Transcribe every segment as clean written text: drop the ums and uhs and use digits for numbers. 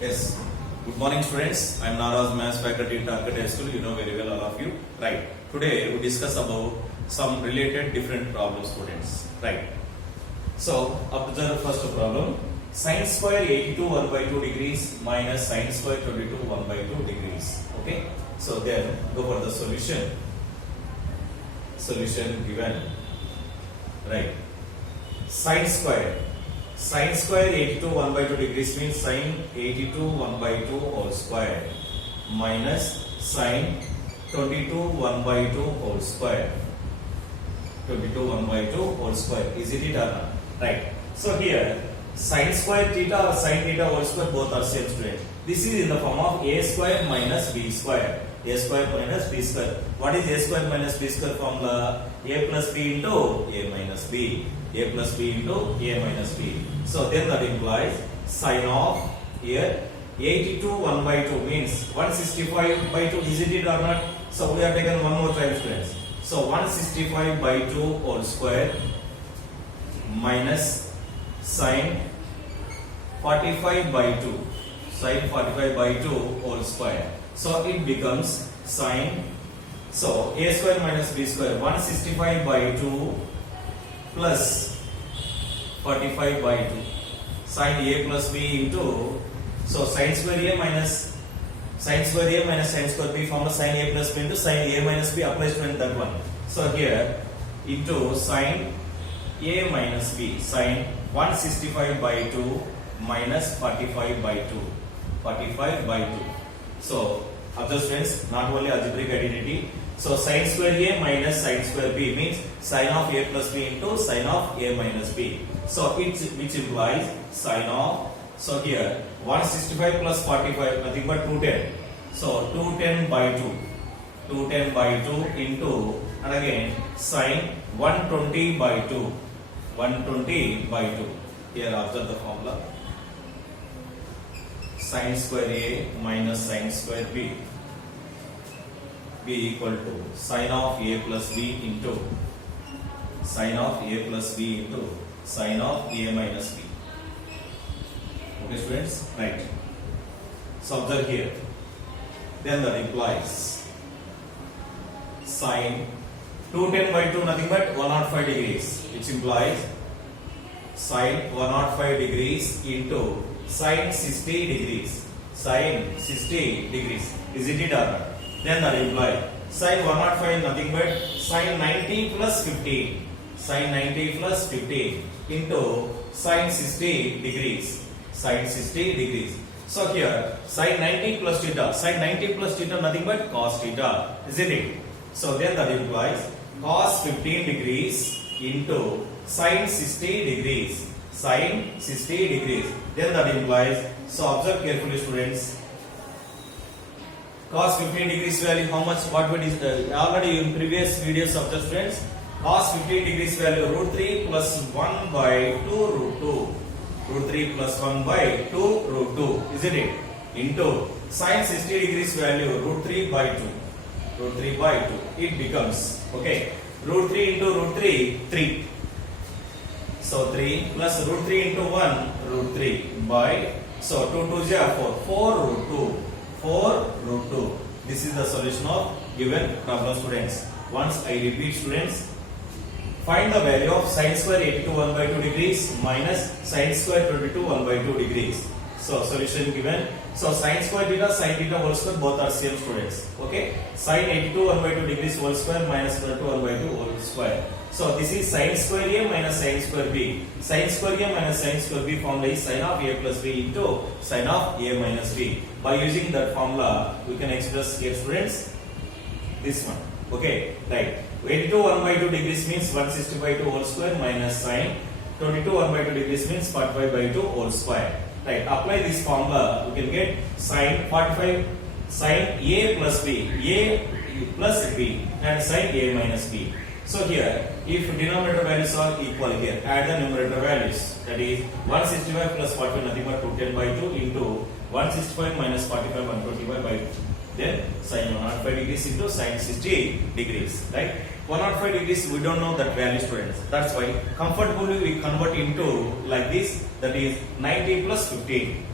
Yes. Good morning, students. I am Naraz, Maths faculty at Target High School. You know very well, all of you. Right. Today we discuss about some related different problems, students. Right. So observe first problem. Sin square 82 1 by 2 degrees minus sin square 22 1 by 2 degrees. Okay. So then go for the solution. Solution given. Right. Sin square 82 1 by 2 degrees means sin 82 1 by 2 whole square minus sin 22 1 by 2 whole square. 22 1 by 2 whole square. Is it or not? Right. So here sin square theta or sin theta whole square both are same, student. This is in the form of a square minus b square. A square minus b square. What is a square minus b square formula? A plus b into a minus b. A plus b into a minus b. So then that implies sin of here 82 1 by 2 means 165 by 2. Is it or not? So we have taken one more time, students. So 165 by 2 whole square minus sin 45 by 2. Sin 45 by 2 whole square. So it becomes sin. So a square minus b square 165 by 2 plus 45 by 2 sin a plus b into, so sin square a minus sin square b formula sin a plus b into sin a minus b applies to that one. So here into sin a minus b sin 165 by 2 minus 45 by 2 45 by 2. So observe, friends, not only algebraic identity. So sin square a minus sin square b means sin of a plus b into sin of a minus b. So which implies sin of, so here 165 plus 45 nothing but 210. So 210 by 2. 210 by 2 into, and again sin 120 by 2. 120 by 2. Here observe the formula. Sin square a minus sin square b. B equal to sin of a plus b into sin of a plus b into sin of a minus b. Okay, students? Right. So observe here. Then that implies sin 210 by 2 nothing but 105 degrees, which implies sin 105 degrees into sin 60 degrees. Sin 60 degrees. Is it or not? Then that implies sin 105 nothing but sin 90 plus 15. Sin 90 plus 15 into sin 60 degrees. Sin 60 degrees. So here sin 90 plus theta. Sin 90 plus theta nothing but cos theta. Isn't it? So then that implies cos 15 degrees into sin 60 degrees. Sin 60 degrees. Then that implies, so observe carefully, students. Cos 15 degrees value how much? What is already in previous videos of the students? Cos 15 degrees value root 3 plus 1 by 2 root 2. Root 3 plus 1 by 2 root 2. Isn't it? Into sin 60 degrees value root 3 by 2. Root 3 by 2. It becomes, okay, root 3 into root 3, 3. So 3 plus root 3 into 1, root 3 by, so 2 2 is 4. 4 root 2. 4 root 2. This is the solution of given problem, students. Once I repeat, students, find the value of sin square 82 1 by 2 degrees minus sin square 22 1 by 2 degrees. So solution given. So sin square theta, sin theta whole square both are same, students. Okay. Sin 82 1 by 2 degrees whole square minus 22 1 by 2 whole square. So this is sin square a minus sin square b. Sin square a minus sin square b formula is sin of a plus b into sin of a minus b. By using that formula, we can express here, students, this one. Okay, right. 82 1 by 2 degrees means 160 by 2 whole square minus sin 22 1 by 2 degrees means 45 by 2 whole square. Right. Apply this formula, we can get sin 45 sin a plus b, a plus b, and sin a minus b. So here, if denominator values are equal here, add the numerator values. That is 165 plus 45 nothing but 210 by 2 into 165 minus 45 125 by 2. Then sin 105 degrees into sin 60 degrees. Right? 105 degrees, we don't know that value, students. That's why comfortably we convert into like this, that is 90 plus 15.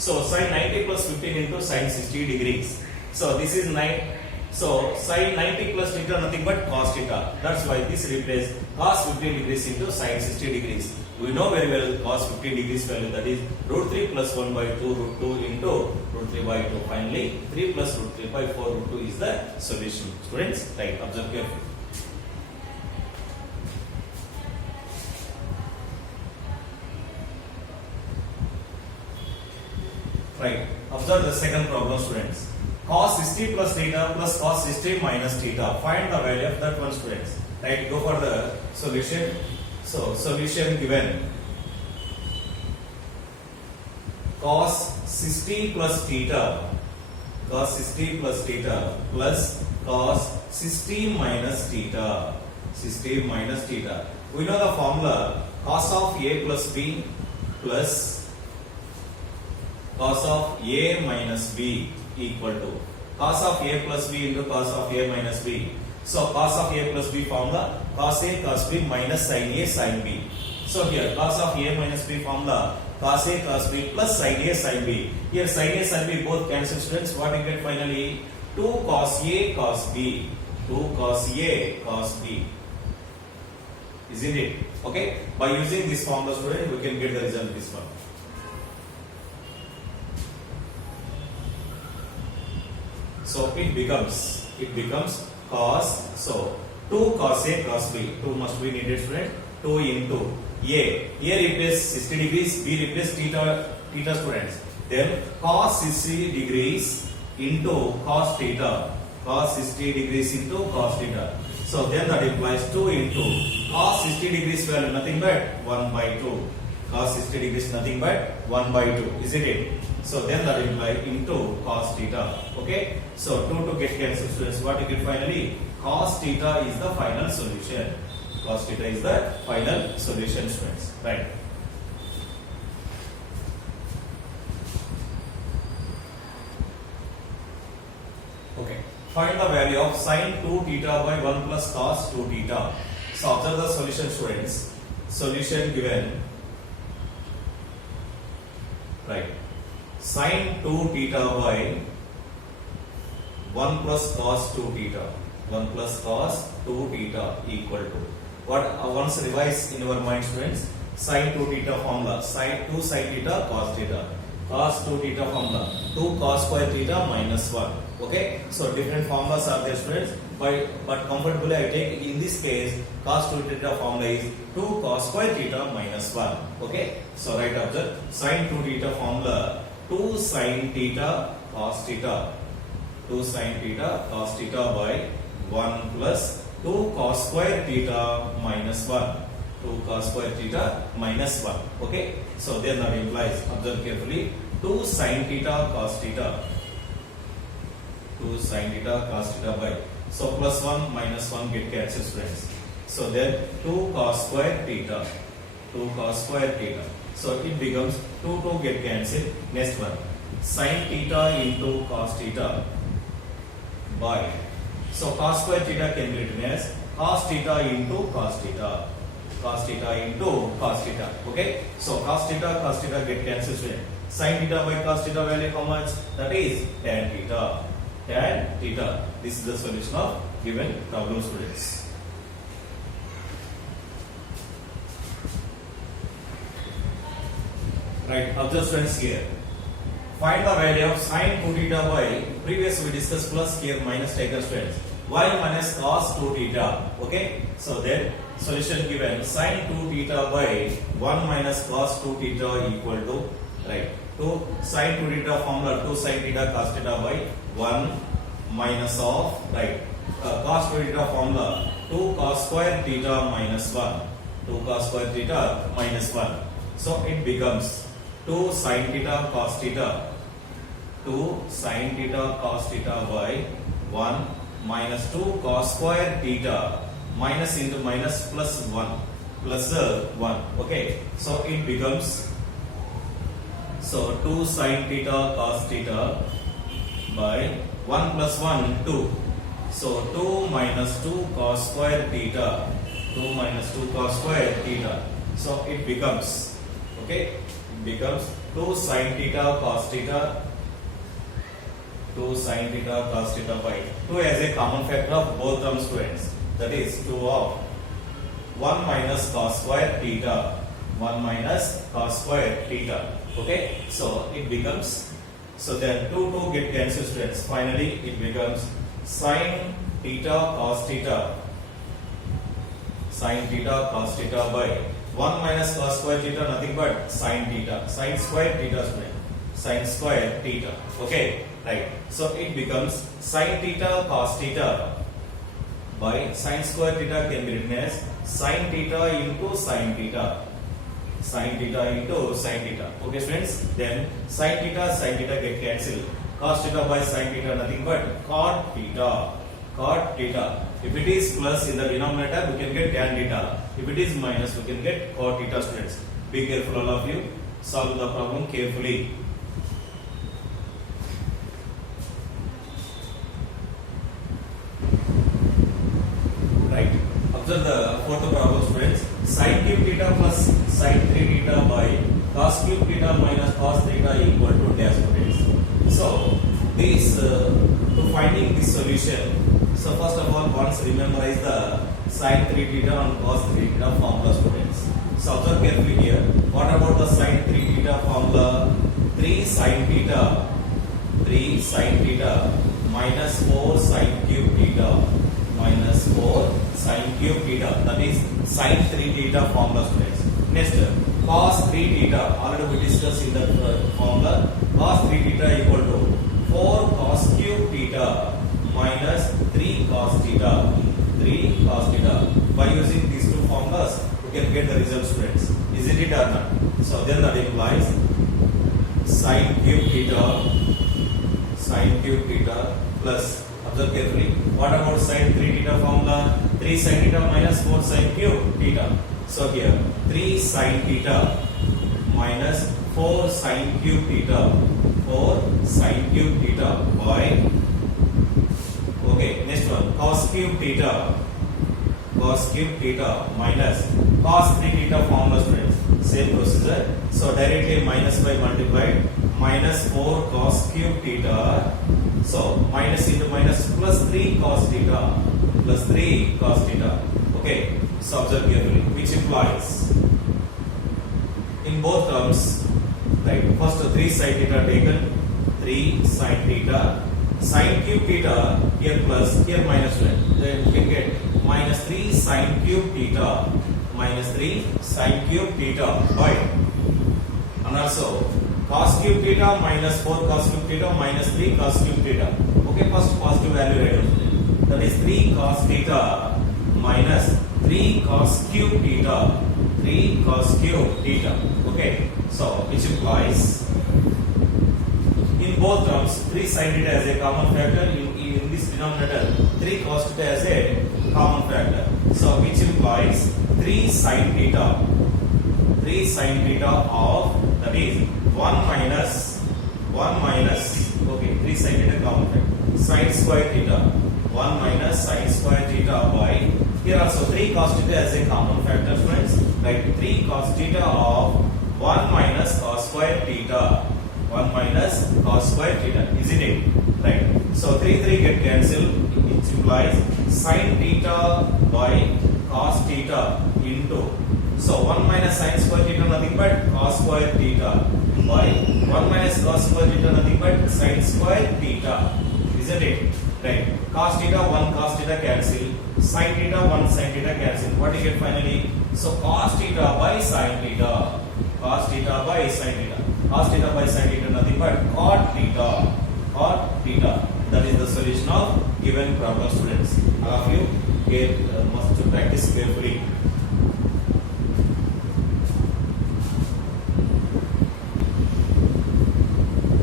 So sin 90 plus 15 into sin 60 degrees. So this is 9. So sin 90 plus theta nothing but cos theta. That's why this replaces cos 15 degrees into sin 60 degrees. We know very well cos 15 degrees value, that is root 3 plus 1 by 2 root 2 into root 3 by 2. Finally 3 plus root 3 by 4 root 2 is the solution. Students, right, observe carefully. Right, observe the second problem, students. Cos 60 plus theta plus cos 60 minus theta. Find the value of that one, students. Right, go for the solution. So solution given. Cos 60 plus theta. Cos 60 plus theta plus cos 60 minus theta. 60 minus theta. We know the formula. Cos of A plus B plus cos of A minus B equal to cos of A plus B into cos of A minus B. So cos of A plus B formula, cos A cos B minus sin A sin B. So here cos of A minus B formula, cos A cos B plus sin A sin B. Here sin A sin B both cancel, students. What you get finally? 2 cos A cos B. 2 cos A cos B. Isn't it? Okay. By using this formula, student, we can get the result this one. So it becomes cos, so 2 cos A cos B, 2 must be needed, student, 2 into A replace 60 degrees, B replace theta, students, then cos 60 degrees into cos theta, cos 60 degrees into cos theta, so then that implies 2 into cos 60 degrees value nothing but 1 by 2, cos 60 degrees nothing but 1 by 2, isn't it? So then that implies into cos theta. Okay. So 2 to get cancelled, students. What you get finally? Cos theta is the final solution. Cos theta is the final solution, students. Right. Okay. Find the value of sin 2 theta by 1 plus cos 2 theta. So observe the solution, students. Solution given. Right. Sin 2 theta by 1 plus cos 2 theta. 1 plus cos 2 theta equal to what? Once revise in your mind, students. Sin 2 theta formula. Sin 2 sin theta cos theta. Cos 2 theta formula. 2 cos square theta minus 1. Okay. So different formulas are there, students. But comfortably I take in this case cos 2 theta formula is 2 cos square theta minus 1. Okay. So right observe. Sin 2 theta formula 2 sin theta cos theta. 2 sin theta cos theta by 1 plus 2 cos square theta minus 1. 2 cos square theta minus 1. Okay. So then that implies, observe carefully, 2 sin theta cos theta. 2 sin theta cos theta by, so plus 1 minus 1 get cancelled, friends. So then 2 cos square theta. 2 cos square theta. So it becomes 2 get cancelled. Next one, sin theta into cos theta by, so cos square theta can be written as cos theta into cos theta. Cos theta into cos theta. Okay. So cos theta get cancelled. Sin theta by cos theta value how much? That is tan theta. Tan theta. This is the solution of given problem, students. Right, observe, friends, here. Find the value of sin 2 theta by, previous we discussed plus, here minus taken, friends. Y minus cos 2 theta. Okay. So then solution given, sin 2 theta by 1 minus cos 2 theta equal to, right, 2 sin 2 theta formula 2 sin theta cos theta by 1 minus of, right, cos 2 theta formula 2 cos square theta minus 1. 2 cos square theta minus 1. So it becomes 2 sin theta cos theta. 2 sin theta cos theta by 1 minus 2 cos square theta minus into minus plus 1 plus 1. Okay. So it becomes, so 2 sin theta cos theta by 1 plus 1 2. So 2 minus 2 cos square theta. 2 minus 2 cos square theta. So it becomes, okay, it becomes 2 sin theta cos theta, 2 sin theta cos theta by 2 as a common factor of both terms, friends. That is 2 of 1 minus cos square theta, 1 minus cos square theta. Okay, so it becomes, so then 2 get cancelled, friends. Finally it becomes sin theta cos theta, sin theta cos theta by 1 minus cos square theta, nothing but sin theta, sin square theta, sin square theta. Okay, right. So it becomes sin theta cos theta by sin square theta can be written as sin theta into sin theta, sin theta into sin theta. Okay, friends. Then sin theta get cancelled. Cos theta by sin theta, nothing but cot theta, cot theta. If it is plus in the denominator, we can get tan theta. If it is minus, we can get cot theta, students. Be careful, all of you. Solve the problem carefully. Right. Observe the fourth problem, students. Sin cube theta plus sin 3 theta by cos cube theta minus cos theta equal to dash, students. So this to finding this solution. So first of all, once memorize the sin 3 theta and cos 3 theta formula, students. So observe carefully here. What about the sin 3 theta formula? 3 sin theta minus 4 sin cube theta minus 4 sin cube theta. That is sin 3 theta formula, students. Next, cos 3 theta. Already we discussed in the formula. Cos 3 theta equal to 4 cos cube theta minus 3 cos theta. 3 cos theta. By using these two formulas, we can get the result, students. Isn't it or not? So then that implies sin cube theta plus, observe carefully, what about sin 3 theta formula? 3 sin theta minus 4 sin cube theta. So here 3 sin theta minus 4 sin cube theta, 4 sin cube theta by, okay, next one, cos cube theta minus cos 3 theta formula, friends. Same procedure. So directly minus by multiplied, minus 4 cos cube theta. So minus into minus plus 3 cos theta, plus 3 cos theta. Okay, so observe carefully, which implies in both terms, right? First 3 sin theta taken, 3 sin theta, sin cube theta here plus, here minus 1. Then we can get minus 3 sin cube theta, minus 3 sin cube theta by, and also cos cube theta minus 4 cos cube theta minus 3 cos cube theta. Okay, first positive value right away. That is 3 cos theta minus 3 cos cube theta, 3 cos cube theta. Okay, so which implies in both terms 3 sin theta as a common factor, in this denominator 3 cos theta as a common factor. So which implies 3 sin theta of, that is 1 minus, okay, 3 sin theta common factor, sin square theta, 1 minus sin square theta by, here also 3 cos theta as a common factor, friends. Like 3 cos theta of 1 minus cos square theta, 1 minus cos square theta, isn't it? Right. So 3 get cancelled, which implies sin theta by cos theta into, so 1 minus sin square theta nothing but cos square theta by 1 minus cos square theta nothing but sin square theta, isn't it? Right. Cos theta 1 cos theta cancel, sin theta 1 sin theta cancel. What do you get finally? So cos theta by sin theta, cos theta by sin theta, cos theta by sin theta nothing but cot theta, cot theta. That is the solution of given problem, students. All of you must practice carefully.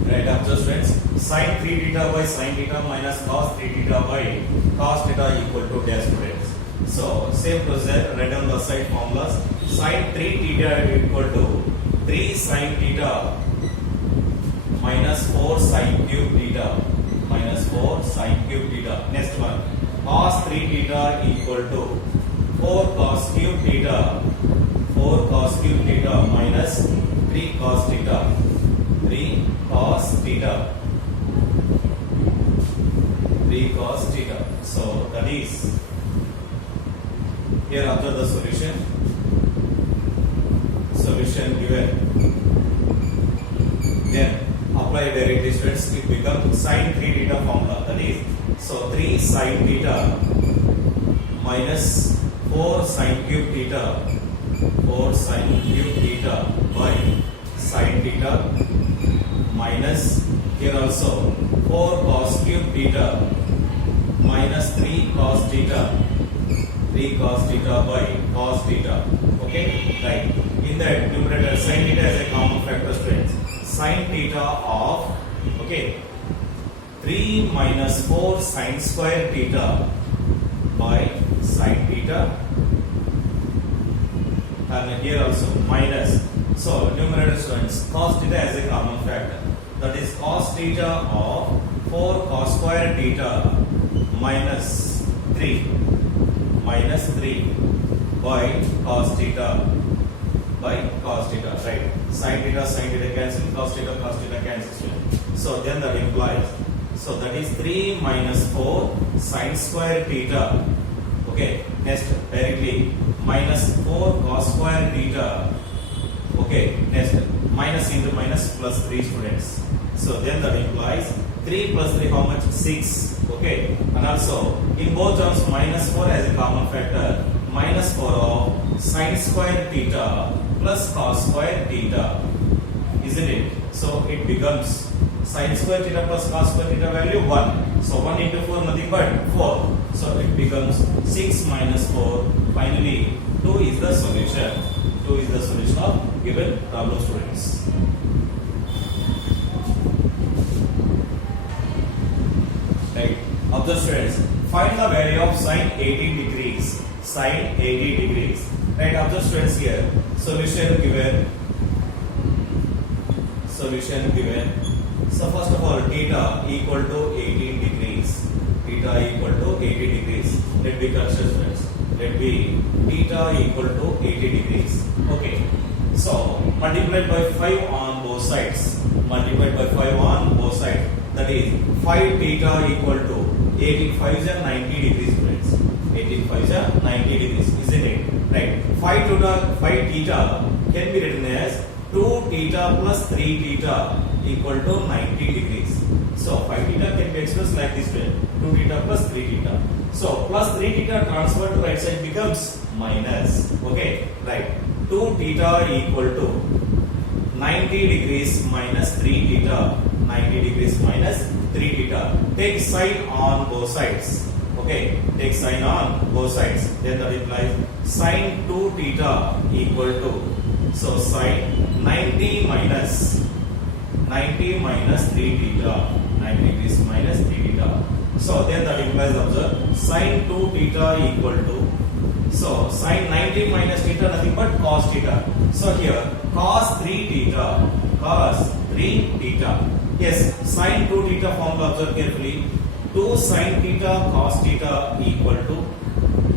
Right, observe, friends. Sin 3 theta by sin theta minus cos 3 theta by cos theta equal to dash, students. So same procedure, write down the side formulas. Sin 3 theta equal to 3 sin theta minus 4 sin cube theta, minus 4 sin cube theta. Next one, cos 3 theta equal to 4 cos cube theta, 4 cos cube theta minus 3 cos theta. 3 cos theta. 3 cos theta. So that is, here observe the solution. Solution given. Then apply directly students, it becomes sin 3 theta formula. That is, so 3 sin theta minus 4 sin cube theta. 4 sin cube theta by sin theta minus, here also 4 cos cube theta minus 3 cos theta. 3 cos theta by cos theta. Okay, right. In that numerator, sin theta is a common factor students. Sin theta of, okay, 3 minus 4 sin square theta by sin theta, and here also minus. So numerator students, cos theta is a common factor. That is cos theta of 4 cos square theta minus 3 by cos theta right? Sin theta cancel, cos theta cancel. So then that implies, so that is 3 minus 4 sin square theta. Okay, next directly minus 4 cos square theta. Okay, next minus into minus plus 3 students. So then that implies 3 plus 3 how much? 6. Okay, and also in both terms minus 4 as a common factor. Minus 4 of sin square theta plus cos square theta, isn't it? So it becomes sin square theta plus cos square theta value 1. So 1 into 4 nothing but 4. So it becomes 6 minus 4. Finally 2 is the solution. 2 is the solution of given problem students. Right. Observe students. Find the value of sin 80 degrees. Sin 80 degrees. Right. Observe students here. Solution given. So first of all, theta equal to 18 degrees. Theta equal to 80 degrees. Let be considered students. Let be theta equal to 80 degrees. Okay. So multiplied by 5 on both sides. That is 5 theta equal to 18 5 is 90 degrees friends. 18 5 is 90 degrees, isn't it? Right. 5 theta can be written as 2 theta plus 3 theta equal to 90 degrees. So 5 theta can be expressed like this way. 2 theta plus 3 theta. So plus 3 theta transferred to right side becomes minus. Okay, right. 2 theta equal to 90 degrees minus 3 theta. 90 degrees minus 3 theta. Take sign on both sides. Okay, take sign on both sides. Then that implies sin 2 theta equal to, so sin 90 minus 3 theta. 90 degrees minus 3 theta. So then that implies, observe, sin 2 theta equal to, so sin 90 minus theta nothing but cos theta. So here cos 3 theta. Yes, sin 2 theta formula, observe carefully. 2 sin theta cos theta equal to,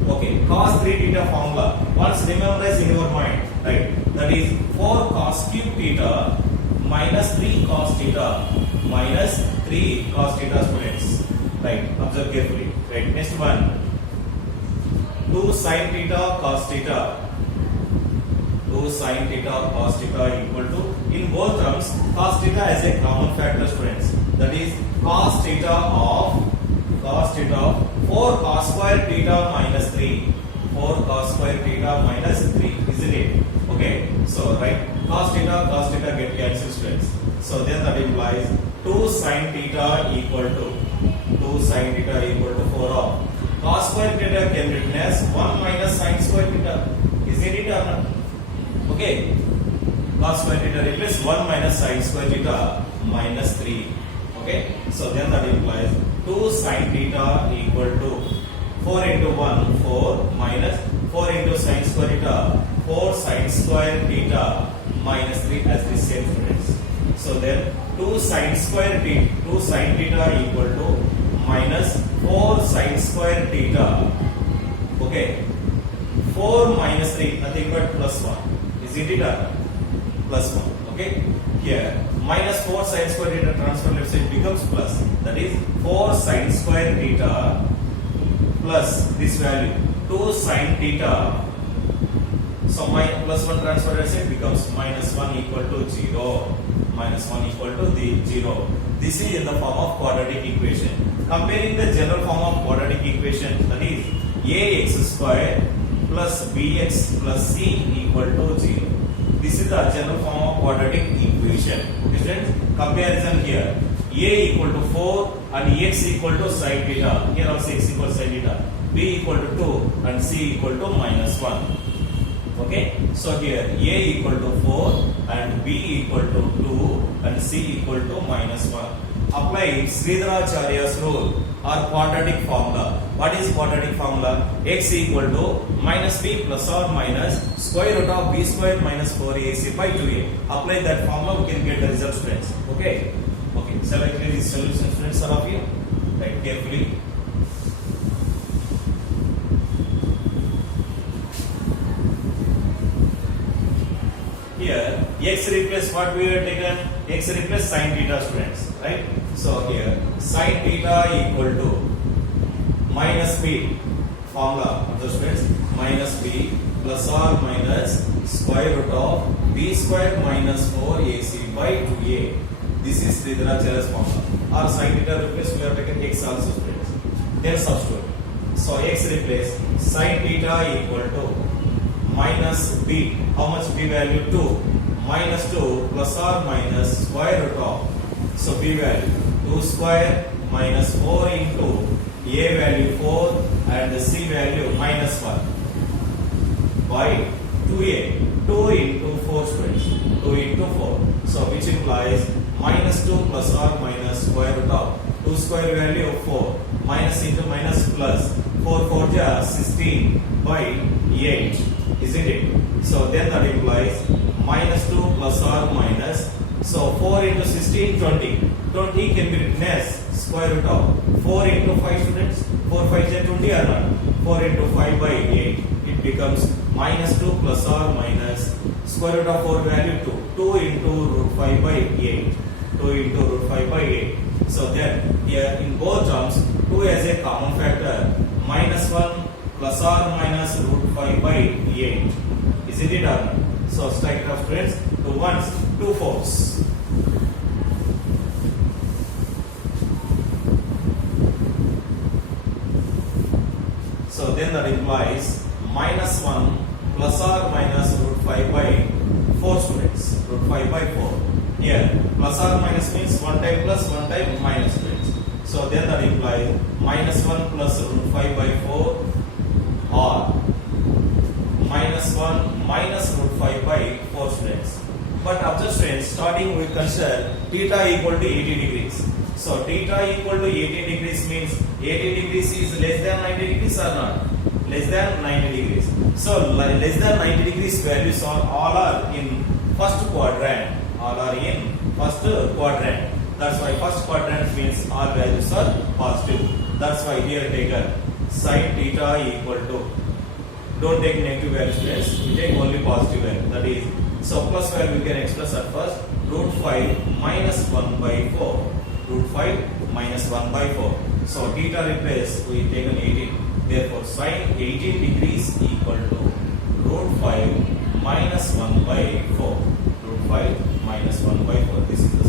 okay, cos 3 theta formula. Once memorize in your mind, right? That is 4 cos cube theta minus 3 cos theta minus 3 cos theta students. Right, observe carefully. Right, next one. 2 sin theta cos theta. 2 sin theta cos theta equal to, in both terms cos theta as a common factor students. That is cos theta of 4 cos square theta minus 3. 4 cos square theta minus 3, isn't it? Okay, so right, cos theta get cancelled students. So then that implies 2 sin theta equal to 4 of cos square theta can be written as 1 minus sin square theta. Isn't it or not? Okay, cos square theta replace 1 minus sin square theta minus 3. Okay, so then that implies 2 sin theta equal to 4 into 1 4 minus 4 into sin square theta 4 sin square theta minus 3 as the same difference. So then 2 sin theta equal to minus 4 sin square theta. Okay, 4 minus 3 nothing but plus 1. Is it plus 1? Okay, here minus 4 sin square theta transfer left side becomes plus, that is 4 sin square theta plus this value 2 sin theta. So my plus 1 transfer left side becomes minus 1 equal to 0. Minus 1 equal to the 0. This is in the form of quadratic equation. Comparing the general form of quadratic equation, that is ax square plus bx plus c equal to 0. This is the general form of quadratic equation. Okay, friends? Comparison here. A equal to 4 and x equal to sin theta. Here also x equal to sin theta. B equal to 2 and c equal to minus 1. Okay, so here A equal to 4 and B equal to 2 and C equal to minus 1. Apply Sridharacharya's rule or quadratic formula. What is quadratic formula? X equal to minus B plus or minus square root of B square minus 4AC by 2A. Apply that formula, we can get the result, friends. Okay, okay. Shall I clear this solution, friends, all of you? Write carefully. Here x replace what we have taken, x replace sin theta, students, right? So here sin theta equal to minus b, formula of the students, minus b plus or minus square root of b square minus 4ac by 2a. This is Sridharacharya's formula. Or sin theta replace we have taken x also, students. Then substitute. So x replace sin theta equal to minus b, how much b value? 2, minus 2 plus or minus square root of, so b value 2 square minus 4 into a value 4 and the c value minus 1 by 2a, 2 into 4 students, 2 into 4, so which implies minus 2 plus or minus square root of 2 square value of 4 minus into minus plus 4 4 ja 16 by 8. Isn't it? So then that implies minus 2 plus or minus, so 4 into 16, 20. 20 can be written as square root of 4 into 5, students. 4 5 is 20 or not? 4 into 5 by 8. It becomes minus 2 plus or minus square root of 4 value 2. 2 into root 5 by 8. 2 into root 5 by 8. So then here in both terms 2 as a common factor, minus 1 plus or minus root 5 by 8. Isn't it or not? So strike it off, friends. 2 ones, 2 fours. So then that implies minus 1 plus or minus root 5 by 4, students. Root 5 by 4. Here plus or minus means 1 time plus 1 time minus, students. So then that implies minus 1 plus root 5 by 4 or minus 1 minus root 5 by 4, students. But observe, students, starting we consider theta equal to 80 degrees. So theta equal to 80 degrees means 80 degrees is less than 90 degrees or not? Less than 90 degrees. So less than 90 degrees values are all are in first quadrant. All are in first quadrant. That's why first quadrant means all values are positive. That's why here taken sin theta equal to, don't take negative values, friends. We take only positive value. That is, so plus value we can express at first root 5 minus 1 by 4. Root 5 minus 1 by 4. So theta replace we taken 18. Therefore sin 18 degrees equal to root 5 minus 1 by 4. Root 5 minus 1 by 4. This is the